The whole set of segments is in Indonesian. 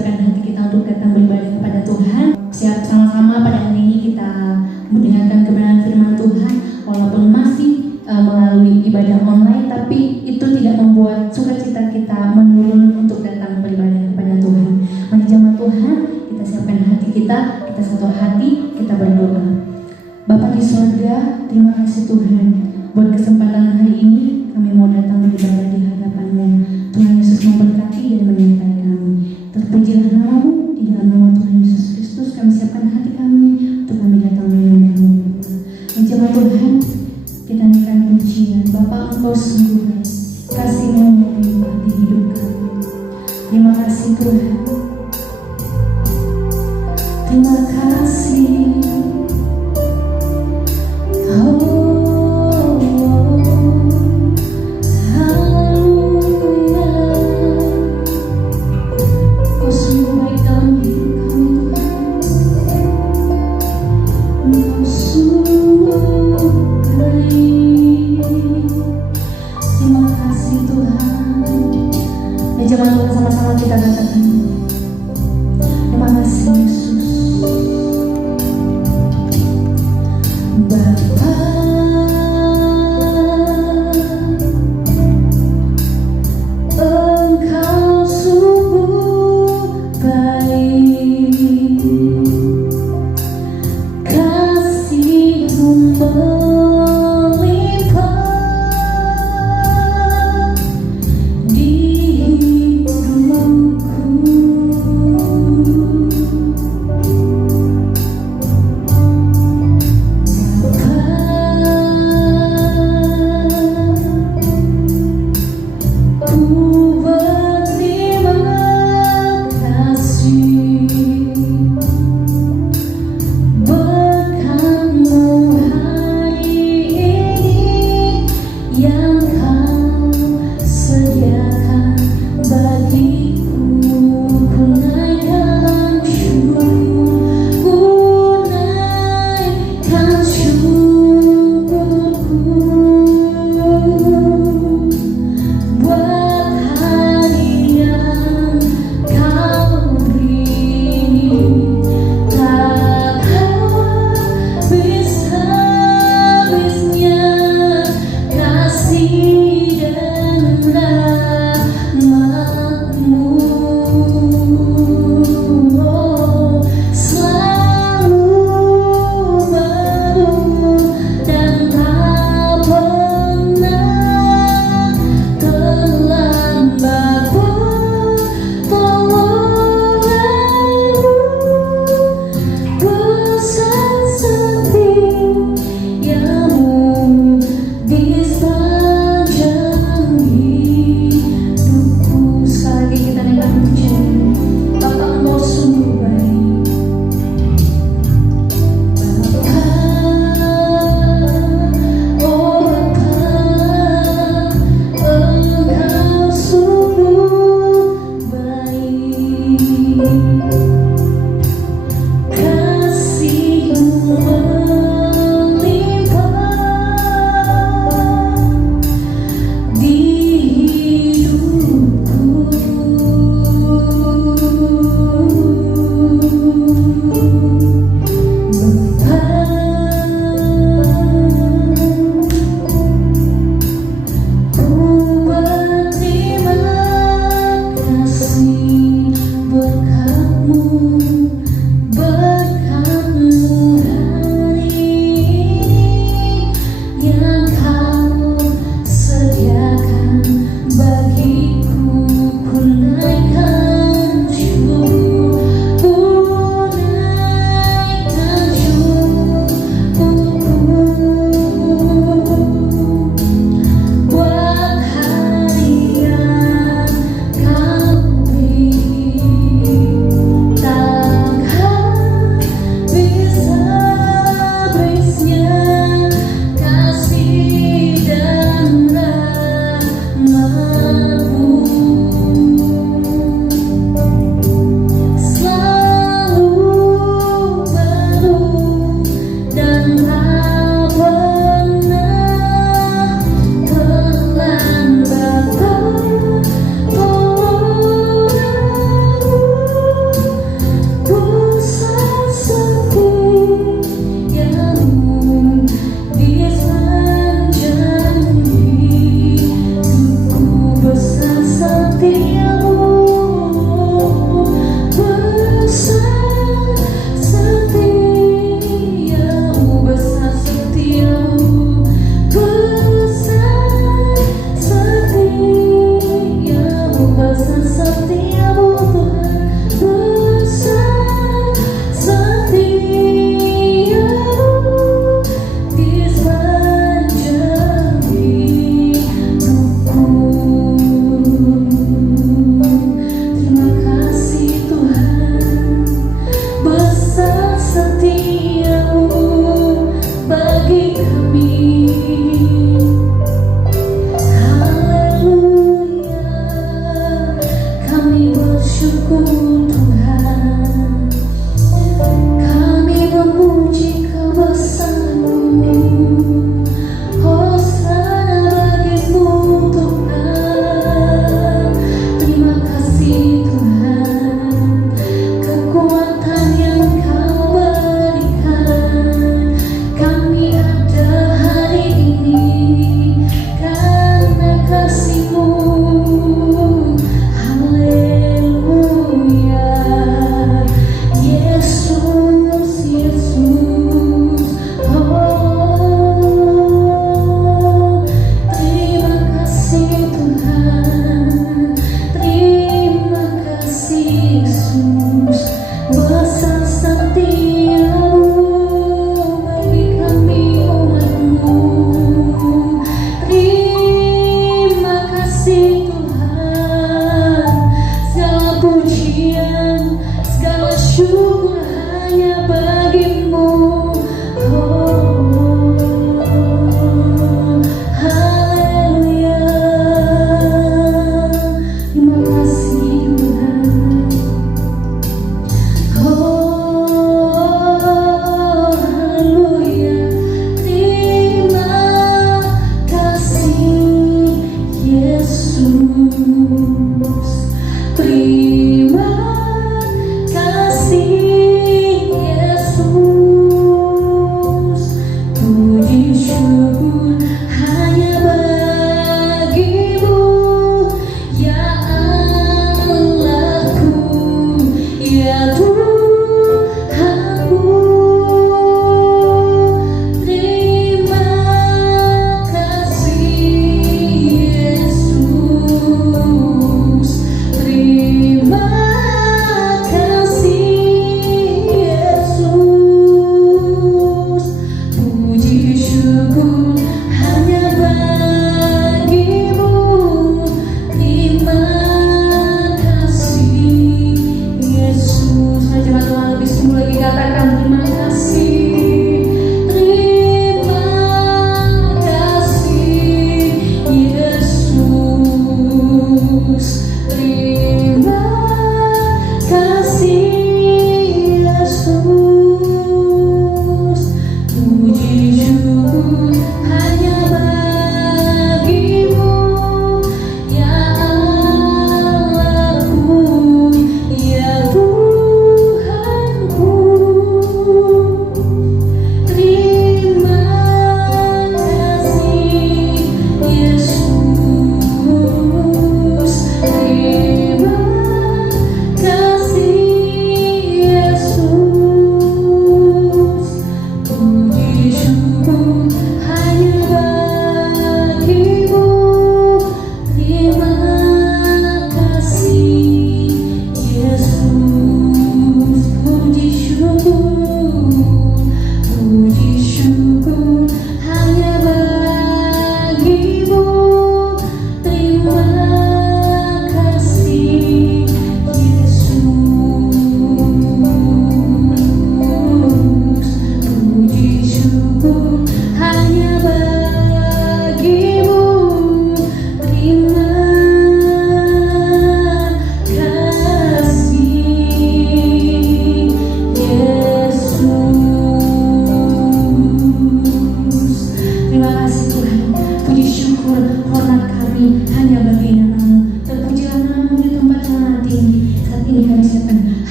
siapkan hati kita untuk datang beribadah kepada Tuhan. Siap sama-sama pada hari ini kita mendengarkan kebenaran firman Tuhan. Walaupun masih melalui ibadah online, tapi itu tidak membuat sukacita kita menurun untuk datang beribadah kepada Tuhan. Mari jemaat Tuhan, kita siapkan hati kita satu hati, kita berdoa. Bapa di surga, terima kasih Tuhan buat kesempatan hari ini kami mau datang beribadah di hadapan-Mu. Tuhan Yesus memberkati dan menyertai kami. Terpujilah nama-Mu, di dalam nama Tuhan Yesus Kristus kami siapkan hati kami untuk kami datang menyembah-Mu. Jemaat Tuhan, kita naikkan pujian. Bapa, Engkau sungguh baik, kasih-Mu melimpah di hidup kami. Terima kasih Tuhan. Terima kasih. Jemaat Tuhan, sama-sama kita katakan terima kasih Yesus. Bapa, Engkau sungguh baik, kasih-Mu melimpah di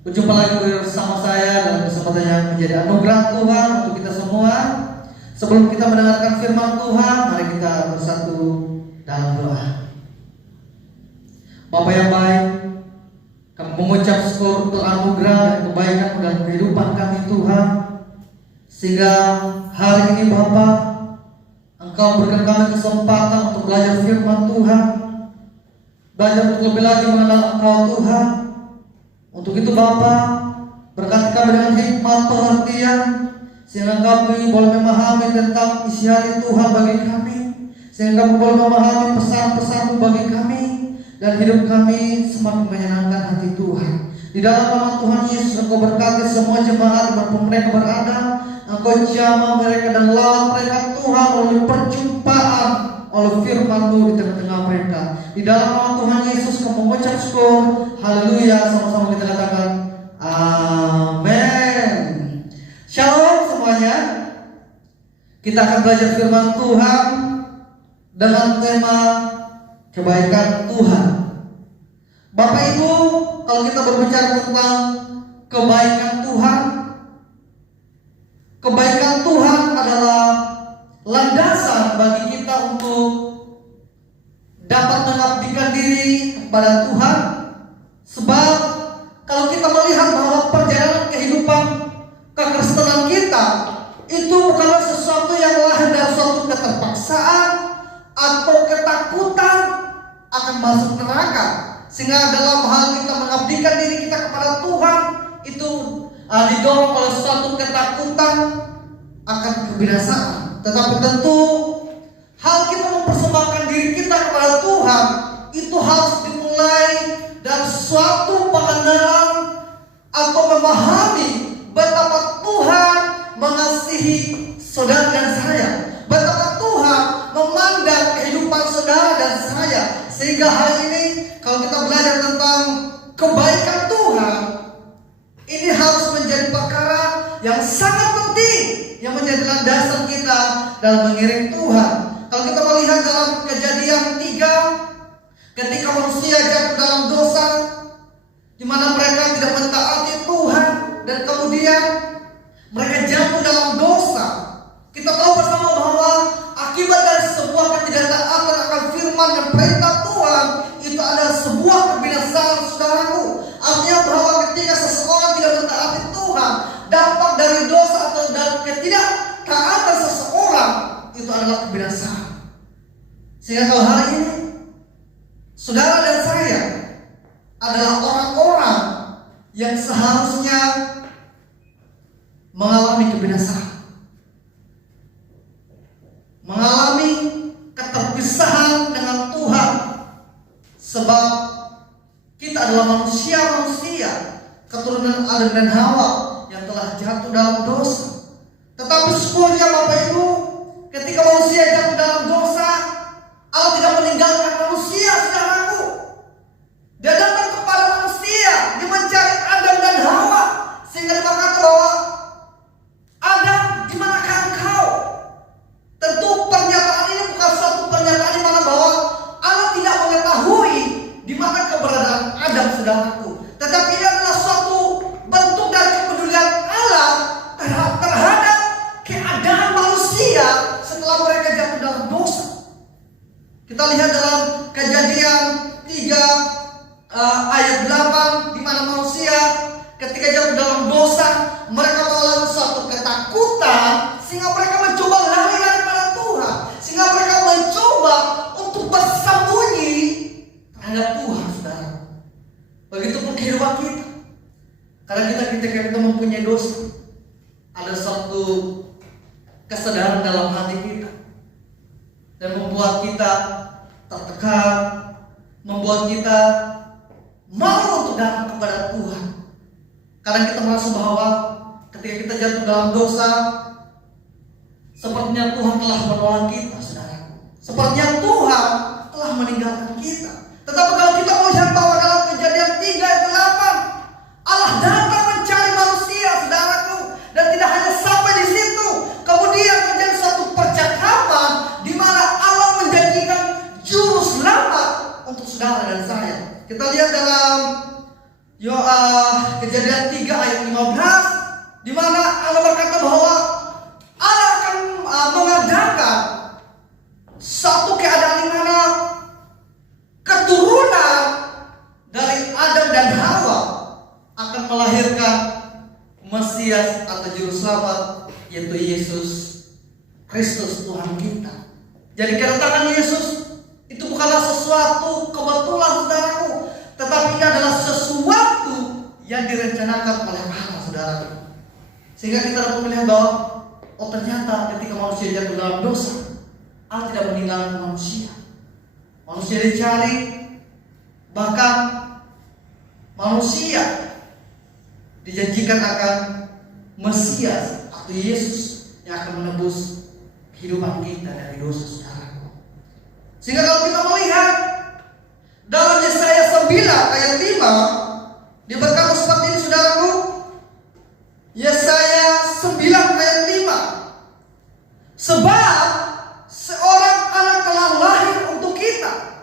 Berjumpa lagi bersama saya dalam kesempatan yang menjadi anugerah Tuhan untuk kita semua. Sebelum kita mendengarkan firman Tuhan, mari kita bersatu dalam doa. Bapa yang baik, kami mengucap syukur untuk anugerah dan kebaikan dalam kehidupan kami Tuhan. Sehingga hari ini Bapa, Engkau berikan kami kesempatan untuk belajar firman Tuhan, belajar untuk lebih lagi mengenal Engkau Tuhan. Untuk itu Bapa, berkati kami dengan hikmat pengertian, sehingga kami boleh memahami tentang isi hati Tuhan bagi kami, sehingga kami boleh memahami pesan-pesan bagi kami, dan hidup kami semakin menyenangkan hati Tuhan. Di dalam nama Tuhan Yesus, Engkau berkati semua jemaat dimanapun mereka berada. Engkau jamah mereka dan lawan mereka Tuhan melalui perjumpaan oleh firman-Mu di tengah-tengah mereka. Di dalam nama Tuhan Yesus kami mengucap syukur. Haleluya. Sama-sama kita katakan amin. Shalom semuanya. Kita akan belajar firman Tuhan dengan tema kebaikan Tuhan. Bapak Ibu, kalau kita berbicara tentang kebaikan Tuhan, kebaikan Tuhan adalah landasan bagi kita untuk dapat mengabdikan diri kepada Tuhan. Sebab kalau kita melihat bahwa perjalanan kehidupan kekristenan kita itu bukanlah sesuatu yang lahir dari suatu keterpaksaan atau ketakutan akan masuk neraka, sehingga dalam hal kita mengabdikan diri kita kepada Tuhan itu didorong oleh suatu ketakutan akan kebinasaan. Tetapi tentu hal kita mempersembahkan diri kita kepada Tuhan itu harus dimulai dari suatu pengenalan atau memahami betapa Tuhan mengasihi saudara dan saya, betapa Tuhan memandang kehidupan saudara dan saya. Sehingga hari ini kalau kita belajar tentang kebaikan Tuhan, ini harus menjadi perkara yang sangat penting, yang menjadi landasan kita dalam mengiring Tuhan. Kalau kita melihat dalam Kejadian 3, ketika manusia jatuh dalam dosa, di mana mereka tidak mentaati Tuhan, dan kemudian mereka jatuh dalam dosa. Kita tahu bersama bahwa akibat dari sebuah ketidaktaatan akan firman dan perintah Tuhan itu adalah sebuah kebinasaan, saudaraku. Artinya bahwa ketika seseorang tidak mentaati Tuhan, dampak dari dosa atau dari ketidaktaatan seseorang itu adalah kebinasaan. Sehingga kalau hari ini saudara dan saya adalah orang-orang yang seharusnya mengalami kebinasaan, mengalami keterpisahan dengan Tuhan. Sebab kita adalah manusia-manusia keturunan Adam dan Hawa yang telah jatuh dalam dosa. Tetapi syukurnya Bapak Ibu, ketika manusia jatuh dalam dosa, Allah tidak meninggalkan manusia, saudaraku. Dia datang kepada manusia, dia mencari Adam dan Hawa, sehingga dia berkata bahwa Adam, di manakah engkau? Tentu pernyataan ini bukan suatu pernyataan di mana bahwa Allah tidak mengetahui di mana keberadaan Adam, saudaraku. Tetapi ini adalah suatu bentuk dari kepedulian Allah terhadap keadaan manusia setelah mereka jatuh dalam dosa. Kita lihat dalam Kejadian 3 ayat 8, di mana manusia ketika jatuh dalam dosa, mereka mengalami suatu ketakutan sehingga mereka mencoba lari daripada Tuhan, sehingga mereka mencoba untuk bersembunyi terhadap Tuhan, saudara. Begitupun kehidupan kita. Karena kita mempunyai dosa, ada suatu kesadaran dalam hati kita dan membuat kita tertekan, membuat kita malu untuk datang kepada Tuhan. Karena kita merasa bahwa ketika kita jatuh dalam dosa, sepertinya Tuhan telah menolak kita, saudara. Sepertinya Tuhan telah meninggalkan kita. Tetapi kalau kita melihat bahwa dalam Kejadian 3 ayat 8, Allah datang mencari manusia, saudaraku. Dan tidak hanya sampai di situ, kemudian terjadi suatu percakapan di mana Allah menjanjikan juru selamat untuk saudara dan saya. Kita lihat dalam Kejadian 3 ayat 15, di mana Allah berkata bahwa Allah akan mengadakan satu keadaan di mana keturunan dari Adam dan Hawa akan melahirkan Mesias atau juru selamat, yaitu Yesus Kristus Tuhan kita. Jadi kedatangan Yesus itu bukanlah sesuatu kebetulan, saudaraku, tetapi ini adalah sesuatu yang direncanakan oleh Allah, saudaraku. Sehingga kita dapat melihat bahwa ternyata ketika manusia jatuh dalam dosa, Allah tidak meninggalkan manusia. Manusia dicari, bahkan manusia dijanjikan akan Mesias atau Yesus yang akan menebus kehidupan kita dari dosa, saudaraku. Sehingga kalau kita melihat dalam Yesaya 9 ayat 5, dia berkata seperti ini, saudaraku. Yesaya 9 ayat 5, sebab seorang anak telah lahir untuk kita,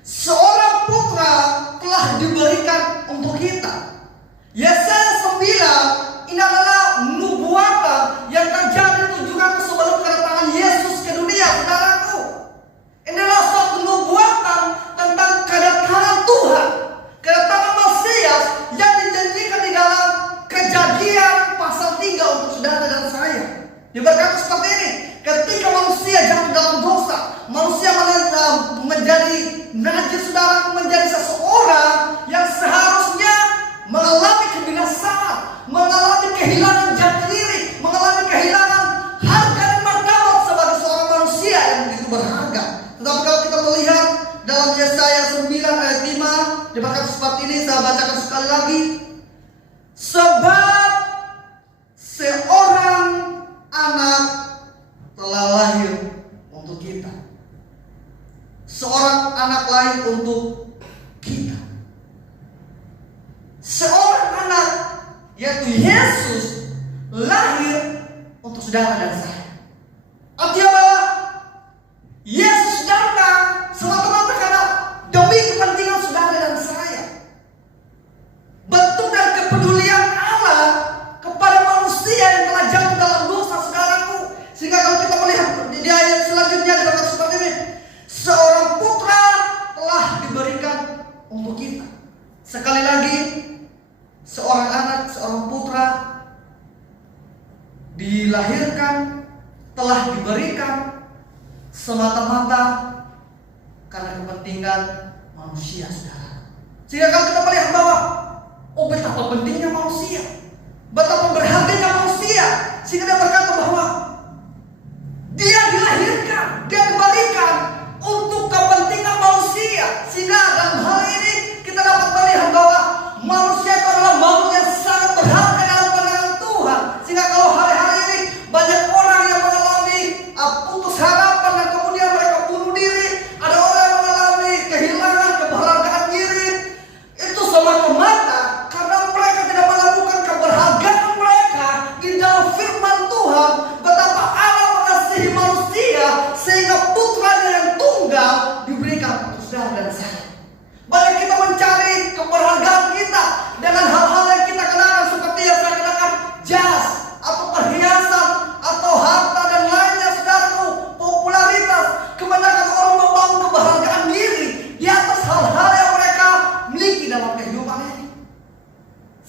seorang putra telah diberikan untuk kita. Yesaya 9 ini adalah nubuatan yang terjadi ditujukan sebelum kedatangan Yesus ke dunia, saudaraku. Ini adalah suatu nubuatan tentang kedatangan Tuhan, kedatangan Mesias yang dijanjikan di dalam Kejadian pasal 3 untuk saudara dan saya. Dia berkata seperti ini, ketika manusia jatuh dalam dosa, manusia menjadi najis, saudara, menjadi seseorang yang seharusnya mengalami kebinasaan, mengalami kehilangan jati diri, mengalami kehilangan harga dan martabat sebagai seorang manusia yang begitu berharga. Tetapi kalau kita melihat dalam Yesaya 9 ayat 5, dia berkata seperti ini, saya bacakan sekali lagi. Sebab seorang anak telah lahir untuk kita, seorang anak lahir untuk kita. Seorang anak, yaitu Yesus, lahir untuk saudara dan saya. Artinya bahwa Yesus datang semata-mata karena demi kepentingan saudara dan saya. Bentuk dan kepedulian Allah kepada manusia yang telah jatuh dalam dosa, saudaraku. Sehingga kalau kita melihat di ayat selanjutnya dia berkata seperti ini, seorang putra telah diberikan untuk kita. Sekali lagi, seorang anak, seorang putra dilahirkan, telah diberikan semata-mata karena kepentingan manusia, saudara. Sehingga kalau kita melihat bahwa betapa pentingnya manusia, betapa berharganya manusia, sehingga dia berkata bahwa dia dilahirkan, dia diberikan untuk kepentingan manusia. Sehingga dalam hal ini kita dapat melihat bahwa manusia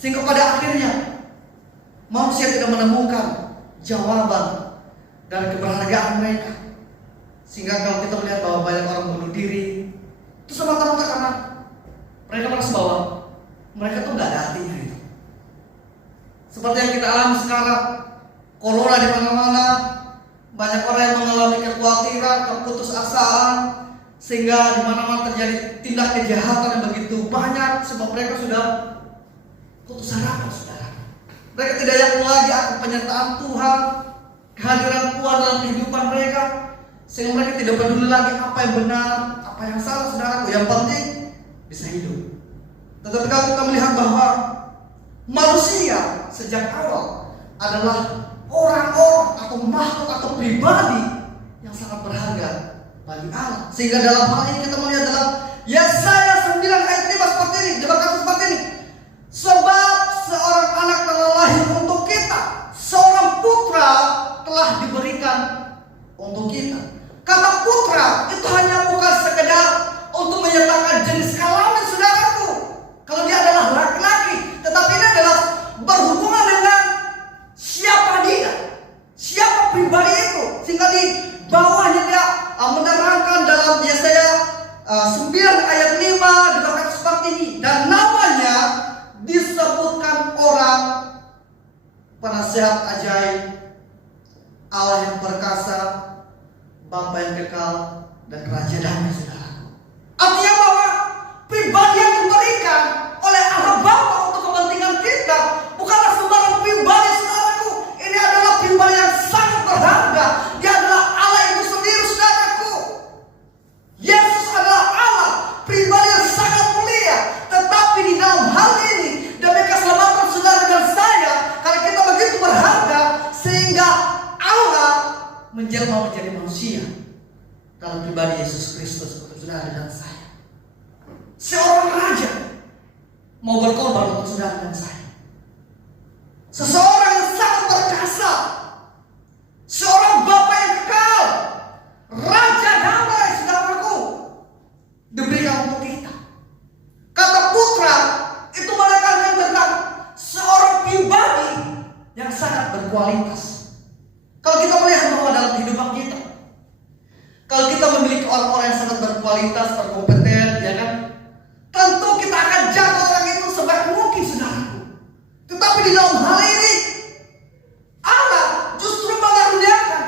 Sehingga pada akhirnya manusia tidak menemukan jawaban dari keberhargaan mereka. Sehingga kalau kita melihat bahwa banyak orang bunuh diri, itu semata-mata karena mereka merasa bahwa mereka tuh gak ada artinya gitu. Seperti yang kita alami sekarang, corona di mana-mana, banyak orang yang mengalami kekhawatiran, keputusasaan, sehingga di mana-mana terjadi tindak kejahatan yang begitu banyak, sebab mereka sudah putus harapan, saudara. Mereka tidak yakin lagi akan penyertaan Tuhan, kehadiran Tuhan dalam kehidupan mereka, sehingga mereka tidak peduli lagi apa yang benar, apa yang salah, saudaraku. Yang penting bisa hidup. Tetapi kalau kita melihat bahwa manusia sejak awal adalah orang-orang atau makhluk atau pribadi yang sangat berharga bagi Allah. Sehingga dalam hal ini kita melihat dalam Yesaya 9 ayat 5 seperti ini, dikatakan seperti ini. Sebab seorang anak telah lahir untuk kita, seorang putra telah diberikan untuk kita. Kata putra itu hanya bukan sekedar untuk menyatakan jenis kelamin, saudaraku. Kalau dia adalah laki-laki, tetapi ini adalah berhubungan dengan siapa dia, siapa pribadi itu. Sehingga di bawahnya dia menerangkan dalam Yesaya 9 ayat 5 dikatakan seperti ini. Dan namanya disebutkan orang penasehat ajaib, Allah yang perkasa, Bapa yang kekal, dan Raja Damai, saudara. Artinya bahwa pribadi yang diberikan oleh Allah Bapa untuk kepentingan kita bukanlah sembarang pribadi, saudaraku. Ini adalah pribadi yang sangat berharga. Dia adalah Allah itu sendiri, saudaraku. Yesus adalah Allah, pribadi yang sangat mulia. Tetapi di dalam hal ini demi keselamatan saudara dan saya, karena kita begitu berharga, sehingga Allah menjelma menjadi manusia dalam pribadi Yesus Kristus untuk saudara dan saya. Seorang raja mau berkorban untuk saudara dan saya. Seseorang yang sangat perkasa, seorang Bapa yang kekal, Raja Damai, saudaraku, diberikan untuk kita. Kata putra itu menekankan tentang seorang pribadi yang sangat berkualitas. Kalau kita melihat bahwa dalam kehidupan kita, kalau kita memiliki orang-orang yang sangat berkualitas, berkompeten, ya kan, tentu kita akan jaga orang itu sebaik mungkin, saudaraku. Tetapi di dalam hal ini, Allah justru mengaruniakan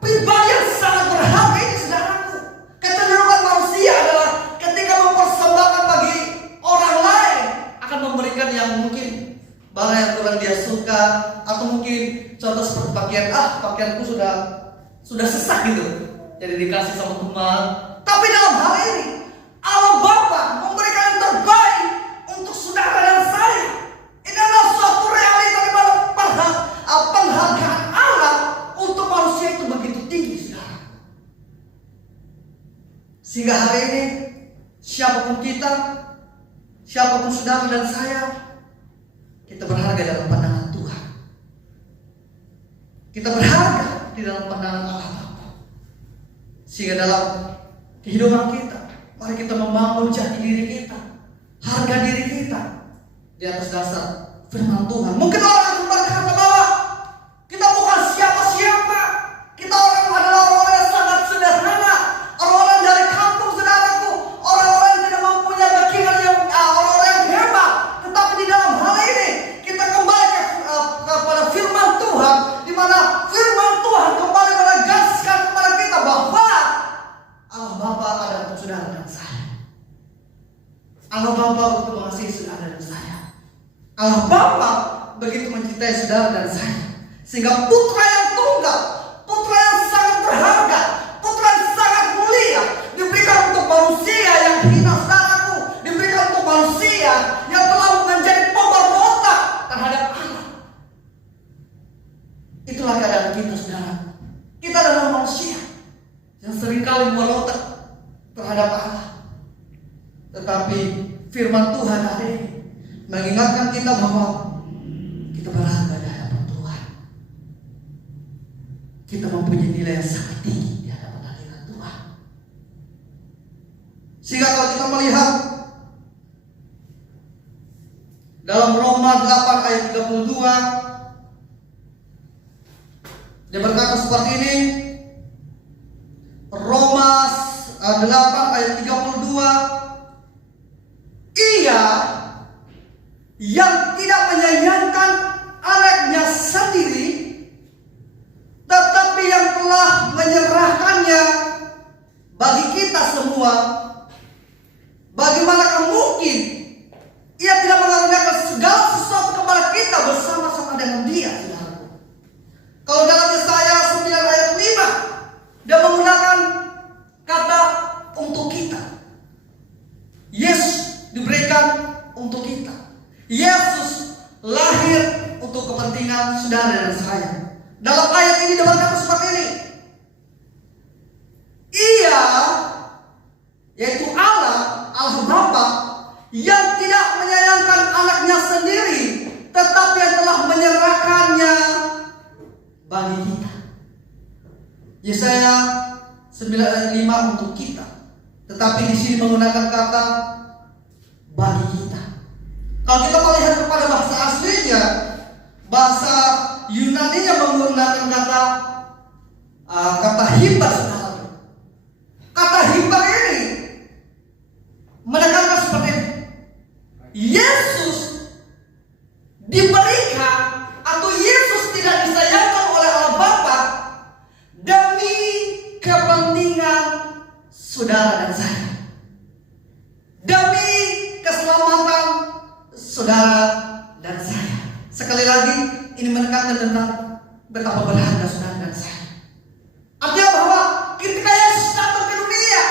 pribadi yang sangat berharga ini, saudaraku. Kecenderungan manusia adalah ketika mempersembahkan bagi orang lain, akan memberikan yang mungkin barang yang kurang dia suka, atau mungkin contoh seperti pakaian, pakaianku sudah sesak gitu, jadi dikasih sama teman. Tapi dalam hal ini Allah Bapa memberikan yang terbaik untuk saudara dan saya. Ini adalah suatu realita di mana penghargaan Allah untuk manusia itu begitu tinggi, saudara. Sehingga hari ini siapapun kita, siapapun saudara dan saya, kita berharga dalam pandangan Tuhan. Kita berharga di dalam pandangan Allah Bapa. Sehingga dalam kehidupan kita, mari kita membangun jati diri kita, harga diri kita di atas dasar firman Tuhan. Mungkin orang akan berkata bahwa kita bukan siapa-siapa, kita adalah orang-orang yang sangat sederhana, orang-orang dari kampung, saudaraku, orang-orang yang tidak mempunyai backingan yang orang-orang yang hebat. Tetapi di dalam hal ini kita kembali kepada firman Tuhan, di mana firman Tuhan kembali menegaskan kepada kita bahwa Allah Bapa ada untuk saudara dan saya. Allah Bapa begitu mengasihi saudara dan saya. Allah Bapa begitu mencintai saudara dan saya. Sehingga putra yang tunggal, putra yang sangat berharga, putra yang sangat mulia, diberikan untuk manusia yang hina, saudaraku, diberikan untuk manusia yang telah menjadi pemberontak terhadap Allah. Itulah keadaan kita, saudara. Kita adalah manusia yang seringkali memberontak terhadap Allah. Tetapi firman Tuhan hari ini mengingatkan kita bahwa kita berharga di hadapan Tuhan. Kita mempunyai nilai yang sangat tinggi di hadapan hadirat Tuhan. Sehingga kalau kita melihat dalam Roma Roma 8 ayat 32. Dia berkata seperti ini. Roma 8 ayat 32. Ia yang tidak menyayangkan anaknya sendiri, tetapi yang telah menyerahkannya bagi kita semua, bagaimanakah mungkin ia tidak mengaruniakan segala sesuatu kepada kita bersama-sama dengan Dia, saudaraku. Kalau dalam Yesaya 9 ayat 5, dia menggunakan kata untuk kita. Yesus diberikan untuk kita. Yesus lahir untuk kepentingan saudara dan saya. Dalam ayat ini dia berkata seperti ini. Ia, yaitu Allah Bapa, yang tidak menyayangkan anaknya sendiri, tetapi yang telah menyerahkannya bagi kita. Yesaya 9 ayat 5 untuk kita. Tetapi di sini menggunakan kata bagi kita. Kalau kita melihat kepada bahasa aslinya, bahasa Yunani-nya menggunakan kata himba, saudara. Kata himba ini menekankan seperti ini. Yesus diberikan atau Yesus tidak disayangkan oleh Allah Bapa demi kepentingan saudara dan saya, demi keselamatan saudara dan saya. Sekali lagi ini menekankan tentang betapa berharga saudara dan saya. Artinya bahwa ketika Yesus datang ke dunia,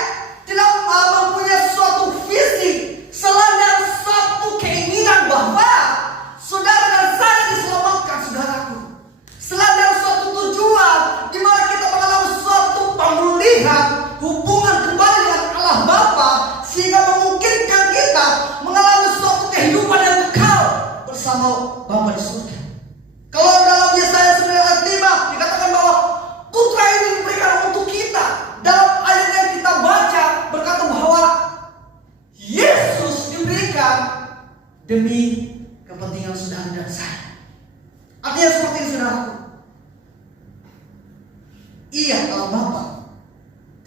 tidak mempunyai suatu visi selain dari satu keinginan bahwa saudara dan saya diselamatkan, saudaraku. Selain dari suatu tujuan di mana kita mengalami suatu pemulihan hubungan kembali dengan Allah Bapa, sehingga memungkinkan kita mengalami suatu kehidupan yang kekal bersama Bapa di surga. Kalau dalam Yesaya 9 ayat 5 dikatakan bahwa putra ini diberikan untuk kita. Dalam ayat yang kita baca berkata bahwa Yesus diberikan demi kepentingan saudara dan saya. Artinya seperti ini, saudaraku. Ia, Allah Bapa,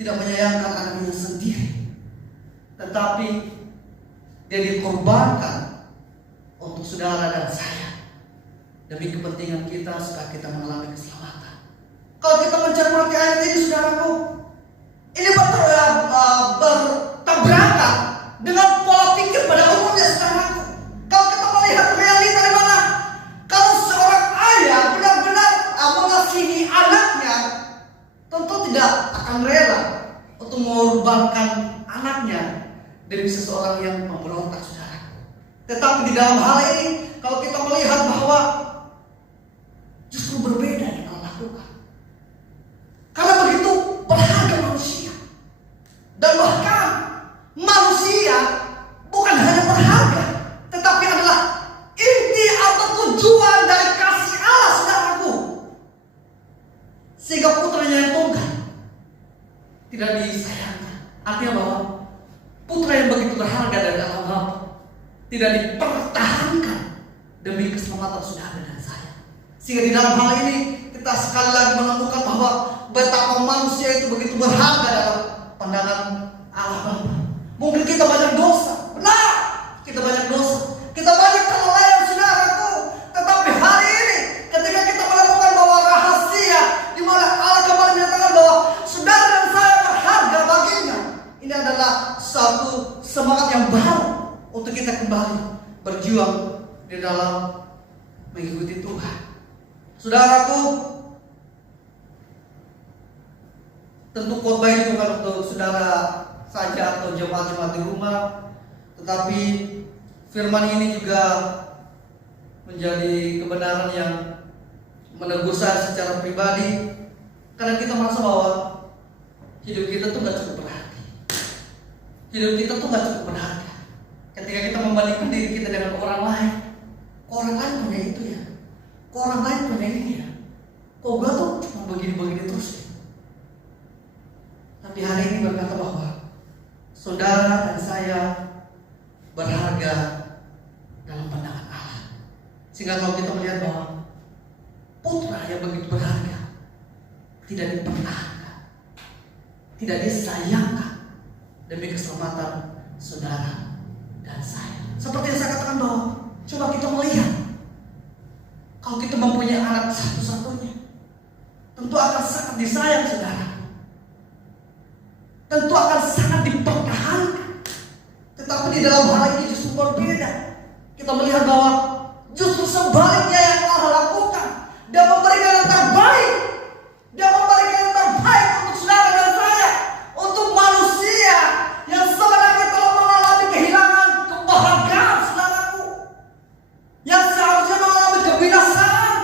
tidak menyayangkan anaknya sendiri, tetapi dia dikorbankan untuk saudara dan saya demi kepentingan kita supaya kita mengalami keselamatan. Kalau kita mencermati ayat ini, saudaraku, ini bertabrakan dengan pola pikir pada umumnya, saudaraku. Kalau kita melihat realita di mana kalau seorang ayah benar-benar mengasihi anaknya, tentu tidak akan rela untuk mengorbankan anaknya demi seseorang yang memberontak, saudara. Tetapi di dalam hal ini, kalau kita melihat bahwa justru berbeda yang Allah lakukan. Karena begitu berharga manusia. Dan bahkan manusia bukan hanya berharga, tetapi adalah inti atau tujuan dari kasih Allah, saudaraku. Sehingga putranya yang tunggal tidak disayangkan. Artinya bahwa putra yang begitu berharga dari Allah Bapa tidak dipertahankan demi keselamatan saudara dan saya. Sehingga di dalam hal ini kita sekali lagi menemukan bahwa betapa manusia itu begitu berharga dalam pandangan Allah Bapa. Mungkin kita banyak dosa, benar, kita banyak dosa, kita banyak kelalaian, saudaraku. Tetapi hari ini ketika kita menemukan bahwa rahasia di mana Allah kembali menyatakan bahwa saudara dan saya berharga baginya, ini adalah satu semangat yang baru untuk kita kembali berjuang di dalam mengikuti Tuhan. Saudaraku, tentu khotbah ini bukan untuk saudara saja atau jemaat-jemaat di rumah, tetapi firman ini juga menjadi kebenaran yang menegur saya secara pribadi. Karena kita merasa bahwa hidup kita tuh gak cukup berarti, hidup kita tuh gak cukup berharga. Ketika kita membandingkan diri kita dengan orang lain, orang lain punya itu ya, orang lain punya ini ya, kok gue tuh cuma begini-begini terus ya. Tapi hari ini berkata bahwa saudara dan saya berharga dalam pandangan Allah. Sehingga kalau kita melihat bahwa putra yang begitu berharga tidak dipertahankan, tidak disayangkan demi keselamatan saudara dan saya. Seperti yang saya katakan bahwa coba kita melihat, kalau kita mempunyai anak satu-satunya, tentu akan sangat disayang saudara, tentu akan sangat dipertahankan. Tetapi di dalam hal ini justru berbeda. Kita melihat bahwa justru sebaliknya yang Allah lakukan, Dia memberikan yang terbaik. Dia memberikan yang terbaik untuk saudara dan saya, untuk manusia yang sebenarnya telah mengalami kehilangan kebahagiaan saudaraku, yang seharusnya mengalami kebinasaan.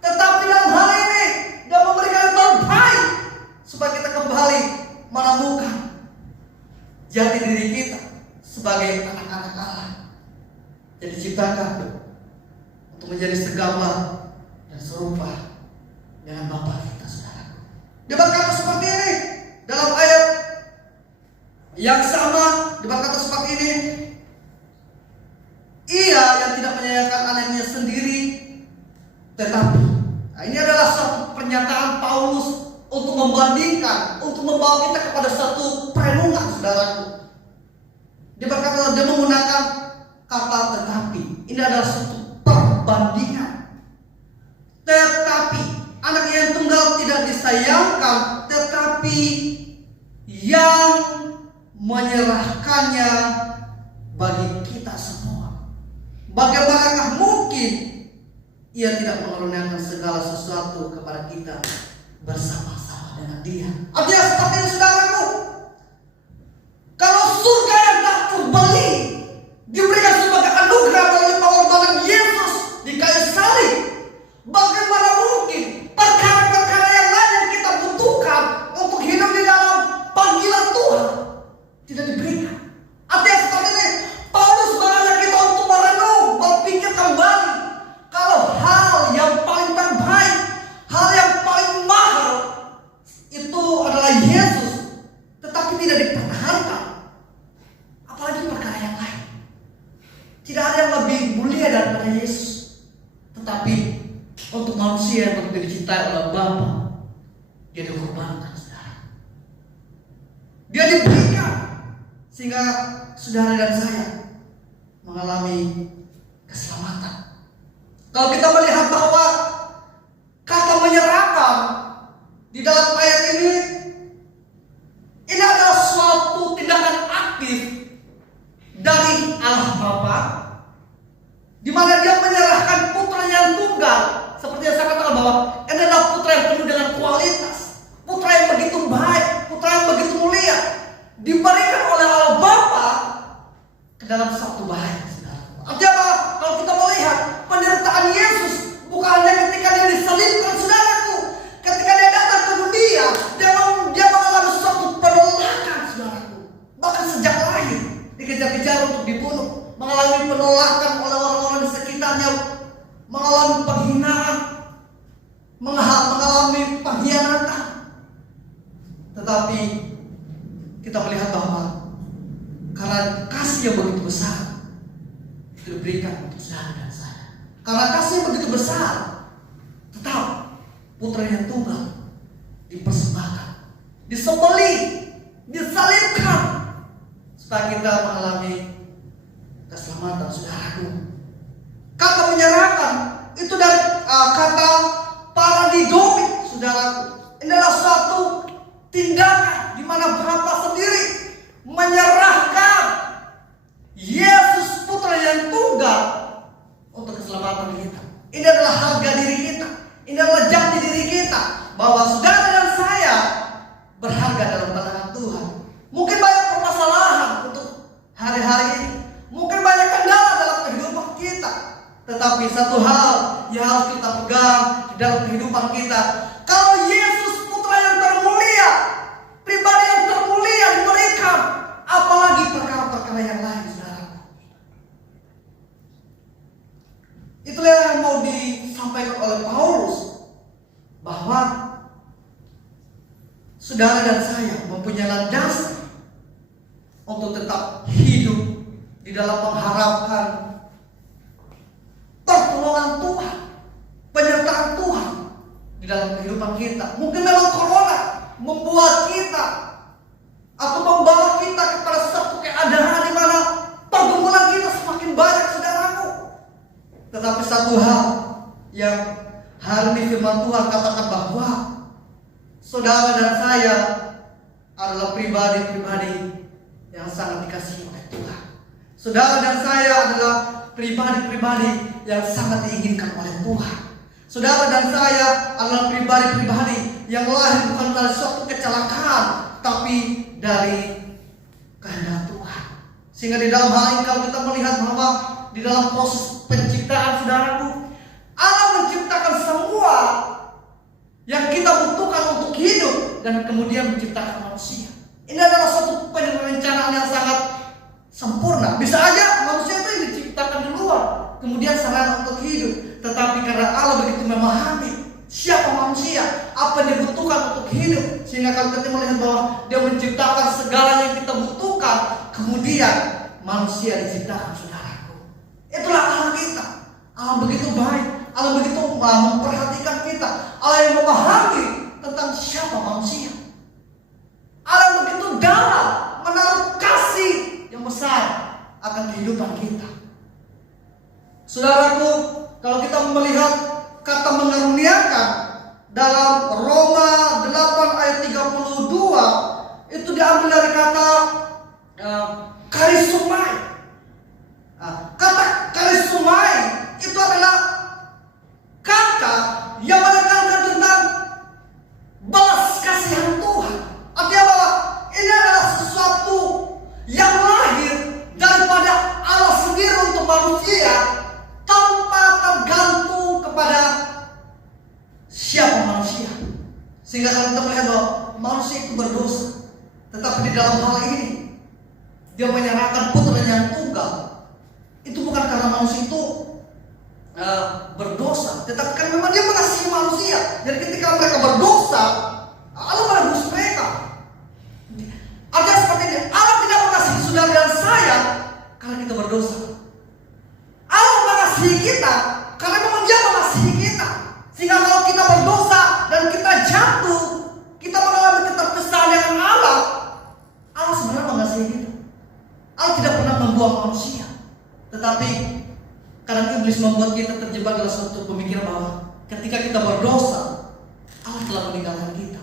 Tetapi dalam hal ini Dia memberikan yang terbaik supaya kita kembali menemukan jati diri kita sebagai anak-anak Allah, yang diciptakan untuk menjadi segambar dan serupa dengan Bapa kita saudara. Dia berkata seperti ini dalam ayat yang sama, dia berkata seperti ini, Ia yang tidak menyayangkan anaknya sendiri, tetapi ini adalah satu pernyataan Paulus untuk membandingkan, untuk membawa kita kepada satu perenungan saudaraku. Dia berkata, dia menggunakan kata tetapi. Ini adalah satu perbandingan. Tetapi anak yang tunggal tidak disayangkan, tetapi yang menyerahkannya bagi kita semua. Bagaimanakah mungkin Ia tidak mengaruniakan segala sesuatu kepada kita bersama-sama dengan Dia? Artinya seperti itu saudaraku, kalau surga yang tak terbeli diberikan sebagai anugerah melalui pengorbanan Yesus di kayu salib, bagaimana mungkin perkara-perkara yang lain yang kita butuhkan untuk hidup di dalam panggilan Tuhan tidak diberikan? Artinya seperti ini, Paulus mengajak kita untuk merenung, berpikir kembali kalau hal yang paling terbaik, hal yang paling mahal itu adalah Yesus, tetapi tidak dipertahankan. Apalagi perkara yang lain. Tidak ada yang lebih mulia daripada Yesus. Tetapi untuk manusia yang begitu dicintai oleh Bapa, Dia dikorbankan saudara. Dia diberikan sehingga saudara dan saya mengalami keselamatan. Kalau kita melihat bahwa kata menyerahkan di dalam ayat ini adalah suatu tindakan aktif dari Allah Bapa, di mana Dia menyerahkan putranya yang tunggal. Seperti yang saya katakan bahwa ini adalah putra yang penuh dengan kualitas, putra yang begitu baik, putra yang begitu mulia, diberikan oleh Allah Bapa ke dalam satu bahaya. Artinya apa? Kalau kita melihat penderitaan Yesus, bukan hanya ketika Dia disalibkan saudaraku, ketika Dia datang ke dunia, Dia mengalami suatu penolakan saudaraku. Bahkan sejak lahir dikejar-kejar untuk dibunuh, mengalami penolakan oleh orang-orang di sekitarnya, mengalami penghinaan, mengalami pengkhianatan. Tetapi kita melihat bahwa karena kasih yang begitu besar itu diberikan untuk saudara dan saya. Karena kasih yang begitu besar, tetap putra yang tunggal dipersembahkan, disembelih, disalibkan supaya kita mengalami keselamatan saudaraku. Kata menyerahkan itu dari kata paradidomi saudaraku. Ini adalah suatu tindakan di mana Bapa sendiri menyerahkan Yesus putra yang tunggal untuk keselamatan kita. Ini adalah harga diri kita. Ini adalah jati diri kita bahwa saudara dan saya berharga dalam pandangan Tuhan. Mungkin banyak permasalahan untuk hari-hari ini, mungkin banyak kendala dalam kehidupan kita, tetapi satu hal yang harus kita pegang di dalam kehidupan kita, kalau Yesus putra yang termulia, pribadi yang termulia diberikan, apalagi perkara-perkara yang lain saudara. Itulah yang mau disampaikan oleh Paulus, bahwa saudara dan saya mempunyai landasan untuk tetap hidup di dalam mengharapkan pertolongan di dalam kehidupan kita. Mungkin memang corona membuat kita atau membawa kita kepada satu keadaan di mana pergumulan kita semakin banyak, saudaraku. Tetapi satu hal yang hari ini firman Tuhan katakan bahwa saudara dan saya adalah pribadi-pribadi yang sangat dikasihi oleh Tuhan. Saudara dan saya adalah pribadi-pribadi yang sangat diinginkan oleh Tuhan. Saudara dan saya adalah pribadi-pribadi yang lahir bukan dari suatu kecelakaan, tapi dari kehendak Tuhan. Sehingga di dalam hal ini kalau kita melihat bahwa di dalam proses penciptaan, saudaraku, Allah menciptakan semua yang kita butuhkan untuk hidup dan kemudian menciptakan manusia. Ini adalah suatu perencanaan yang sangat sempurna. Bisa aja manusia itu diciptakan di luar, kemudian sarana untuk hidup. Tetapi karena Allah begitu memahami siapa manusia, apa yang dibutuhkan untuk hidup, sehingga kalau kita melihat bahwa Dia menciptakan segala yang kita butuhkan, kemudian manusia diciptakan, saudaraku. Itulah Allah kita. Allah begitu baik, Allah begitu memperhatikan kita, Allah yang memahami tentang siapa manusia. Allah begitu dalam menaruh kasih yang besar akan kehidupan kita. Saudaraku, kalau kita melihat kata mengaruniakan dalam Roma 8 ayat 32, itu diambil dari kata karisumai. Kata karisumai itu adalah kata yang menekankan tentang belas kasihan Tuhan. Artinya bahwa ini adalah sesuatu yang lahir daripada Allah sendiri untuk manusia, tanpa tergantung kepada siapa manusia. Sehingga kalau kita melihat bahwa manusia itu berdosa, tetapi di dalam hal ini Dia menyerahkan putranya yang tunggal. Itu bukan karena manusia itu berdosa, tetapi kan memang Dia mengasihi manusia. Jadi ketika mereka berdosa, Allah menebus mereka. Artinya seperti ini, Allah tidak mengasihi saudara dan saya karena kita berdosa. Allah mengasihi kita karena memang Dia mengasihi kita. Sehingga kalau kita berdosa dan kita jatuh, kita mengalami keterpisahan dengan Allah, Allah sebenarnya mengasihi kita. Allah tidak pernah membuang manusia. Tetapi karena iblis membuat kita terjebak dalam suatu pemikiran bahwa ketika kita berdosa, Allah telah meninggalkan kita,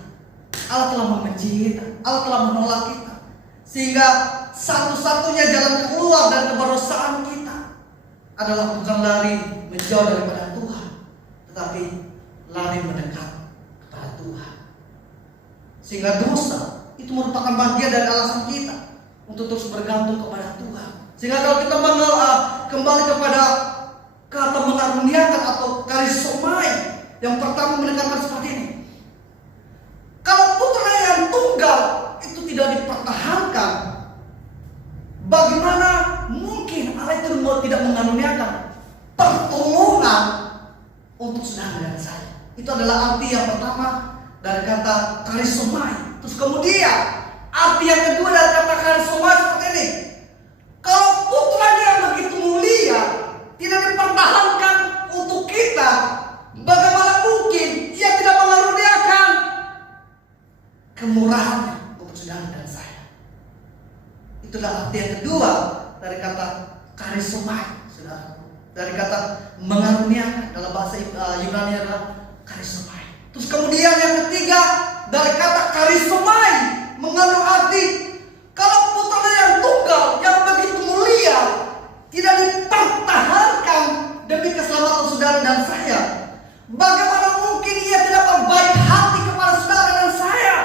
Allah telah membenci kita, Allah telah menolak kita. Sehingga satu-satunya jalan keluar dari keberdosaan kita adalah bukan lari menjauh daripada Tuhan, tetapi lari mendekat kepada Tuhan. Sehingga dosa itu merupakan bagian dari alasan kita untuk terus bergantung kepada Tuhan. Sehingga kalau kita kembali kepada kata mengaruniakan atau karisomai, yang pertama menekankan seperti ini. Kalau putra yang tunggal itu tidak dipertahankan, bagaimana mungkin Allah itu tidak mengaruniakan pertolongan untuk saudara dan saya? Itu adalah arti yang pertama dari kata karisomai. Terus kemudian arti yang kedua dari kata karisomai seperti ini. Kalau putranya yang begitu mulia tidak dipertahankan untuk kita, bagaimana mungkin Ia tidak mengaruniakan kemurahannya untuk saudara dan saya? Itulah arti yang kedua dari kata karisomai, saudara. Dari kata mengaruniakan dalam bahasa Yunani adalah karisomai. Terus kemudian yang ketiga dari kata karisomai mengandung arti kalau putra yang tunggal yang begitu mulia tidak dipertahankan demi keselamatan saudara dan saya, bagaimana mungkin Ia tidak berbaik hati kepada saudara dan saya?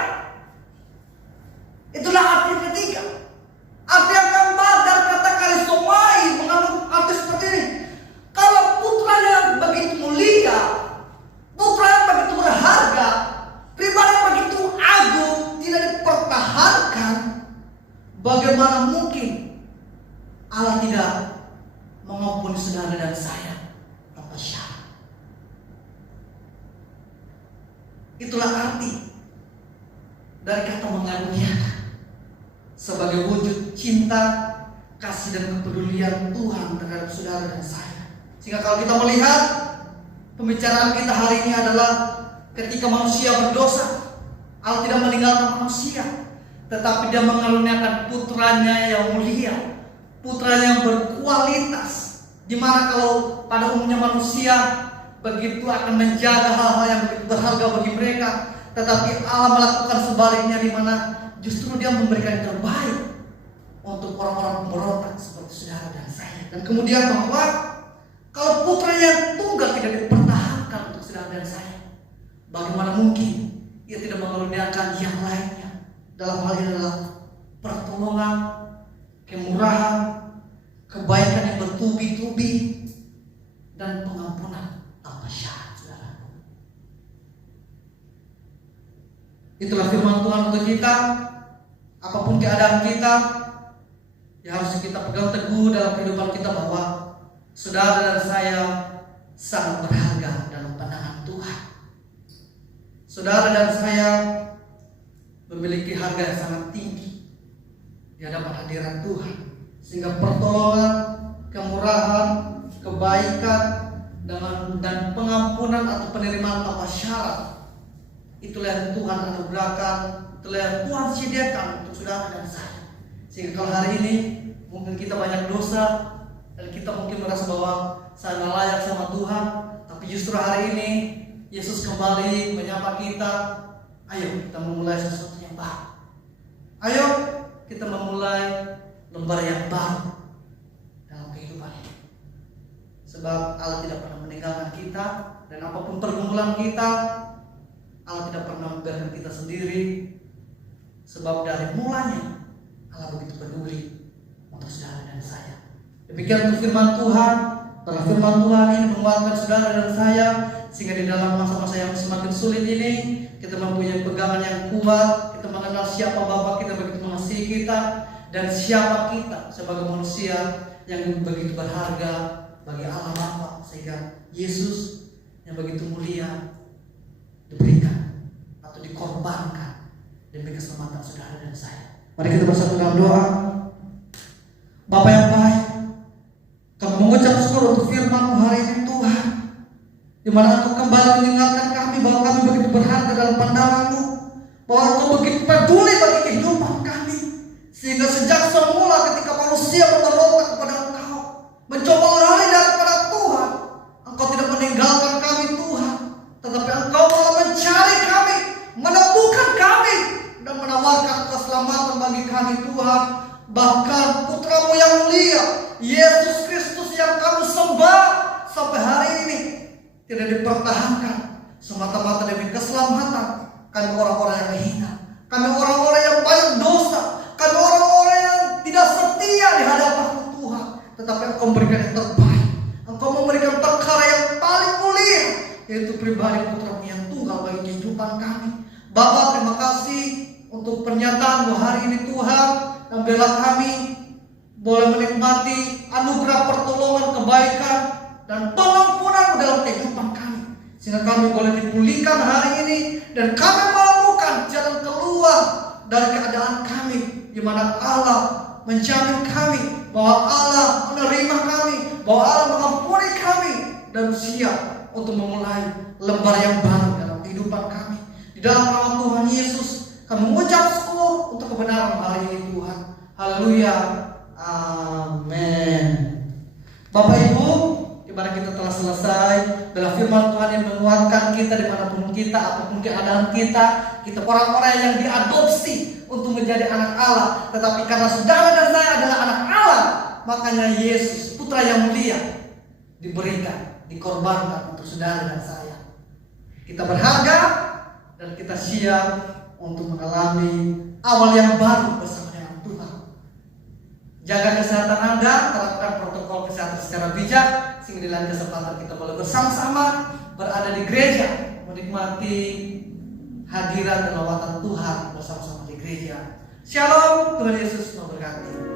Itulah arti yang ketiga. Arti yang keempat dari kata karisomai mengandung arti seperti ini. Kalau putra yang begitu mulia, putra yang begitu berharga, pribadi yang begitu agung tidak dipertahankan, bagaimana mungkin Allah tidak mengampuni saudara dan saya tanpa syarat? Itulah arti dari kata mengaruniakan sebagai wujud cinta, kasih dan kepedulian Tuhan terhadap saudara dan saya. Sehingga kalau kita melihat pembicaraan kita hari ini adalah ketika manusia berdosa, Allah tidak meninggalkan manusia, tetapi Dia mengaruniakan putranya yang mulia, putranya yang berkualitas, di mana kalau pada umumnya manusia begitu akan menjaga hal-hal yang begitu berharga bagi mereka, tetapi Allah melakukan sebaliknya, di mana justru Dia memberikan yang terbaik untuk orang-orang pemberontak seperti saudara dan saya. Dan kemudian bahwa kalau putranya tunggal tidak dipertahankan untuk saudara dan saya, bagaimana mungkin Ia tidak mengaruniakan yang lainnya? Dalam hal ini adalah pertolongan, kemurahan, kebaikan yang bertubi-tubi, dan pengampunan tanpa syarat, saudara. Itulah firman Tuhan untuk kita. Apapun keadaan kita, yang harus kita pegang teguh dalam kehidupan kita, bahwa saudara dan saya sangat berharga dalam pandangan Tuhan. Saudara dan saya memiliki harga yang sangat tinggi di hadapan hadirat Tuhan, sehingga pertolongan, kemurahan, kebaikan, dan pengampunan atau penerimaan tanpa syarat, itulah yang Tuhan anugerahkan, itulah yang Tuhan sediakan untuk saudara dan saya. Sehingga kalau hari ini mungkin kita banyak dosa, dan kita mungkin merasa bahwa saya tidak layak sama Tuhan, tapi justru hari ini Yesus kembali menyapa kita. Ayo kita memulai sesuatu yang baru. Ayo kita memulai lembar yang baru dalam kehidupan ini. Sebab Allah tidak pernah meninggalkan kita, dan apapun pergumulan kita, Allah tidak pernah membiarkan kita sendiri. Sebab dari mulanya Allah begitu peduli untuk saudara dan saya. Demikian untuk firman Tuhan. Karena firman Tuhan ini menguatkan saudara dan saya, sehingga di dalam masa-masa yang semakin sulit ini kita mempunyai pegangan yang kuat. Kita mengenal siapa Bapa kita begitu mengasihi kita, dan siapa kita sebagai manusia yang begitu berharga bagi Allah Bapa, sehingga Yesus yang begitu mulia diberikan atau dikorbankan demi keselamatan saudara dan saya. Mari kita bersatu dalam doa. Bapa yang baik, kami mengucap syukur untuk firman hari ini Tuhan, di mana Engkau kembali mengingatkan kami bahwa kami begitu berharga dalam pandangan-Mu, bahwa Engkau begitu peduli bagi kehidupan kami, sehingga sejak semula ketika manusia memberontak kepada Engkau, mencoba lari daripada Tuhan, Engkau tidak meninggalkan kami Tuhan, tetapi Engkau malah mencari kami, menemukan kami, dan menawarkan keselamatan bagi kami Tuhan. Bahkan putra-Mu yang mulia, Yesus Kristus yang kami sembah sampai hari ini tidak dipertahankan semata-mata demi keselamatan kami, orang-orang yang hina, kami orang-orang yang banyak dosa, kami orang-orang yang tidak setia di hadapan Tuhan. Tetapi Engkau memberikan yang terbaik, Engkau memberikan perkara yang paling mulia, yaitu pribadi putra-Mu yang tunggal bagi kehidupan kami. Bapa, terima kasih untuk pernyataan-Mu hari ini Tuhan, dan biarlah kami boleh menikmati anugerah pertolongan, kebaikan, dan pengampunan dalam kehidupan kami, sehingga kami boleh dipulihkan hari ini, dan kami menemukan jalan keluar dari keadaan kami, di mana Allah menjamin kami, bahwa Allah menerima kami, bahwa Allah mengampuni kami, dan siap untuk memulai lembar yang baru dalam kehidupan kami. Di dalam nama Tuhan Yesus kami mengucap syukur untuk kebenaran hari ini Tuhan. Haleluya. Amin. Bapak Ibu, di mana kita telah selesai dalam firman Tuhan yang menguatkan kita dimanapun kita, apapun keadaan kita, kita orang-orang yang diadopsi untuk menjadi anak Allah. Tetapi karena saudara dan saya adalah anak Allah, makanya Yesus, putra yang mulia, diberikan, dikorbankan untuk saudara dan saya. Kita berharga dan kita siap untuk mengalami awal yang baru bersama dengan Tuhan. Jaga kesehatan Anda, terapkan protokol kesehatan secara bijak, sehingga di lain kesempatan kita boleh bersama-sama berada di gereja, menikmati hadirat dan lawatan Tuhan bersama-sama di gereja. Shalom, Tuhan Yesus memberkati.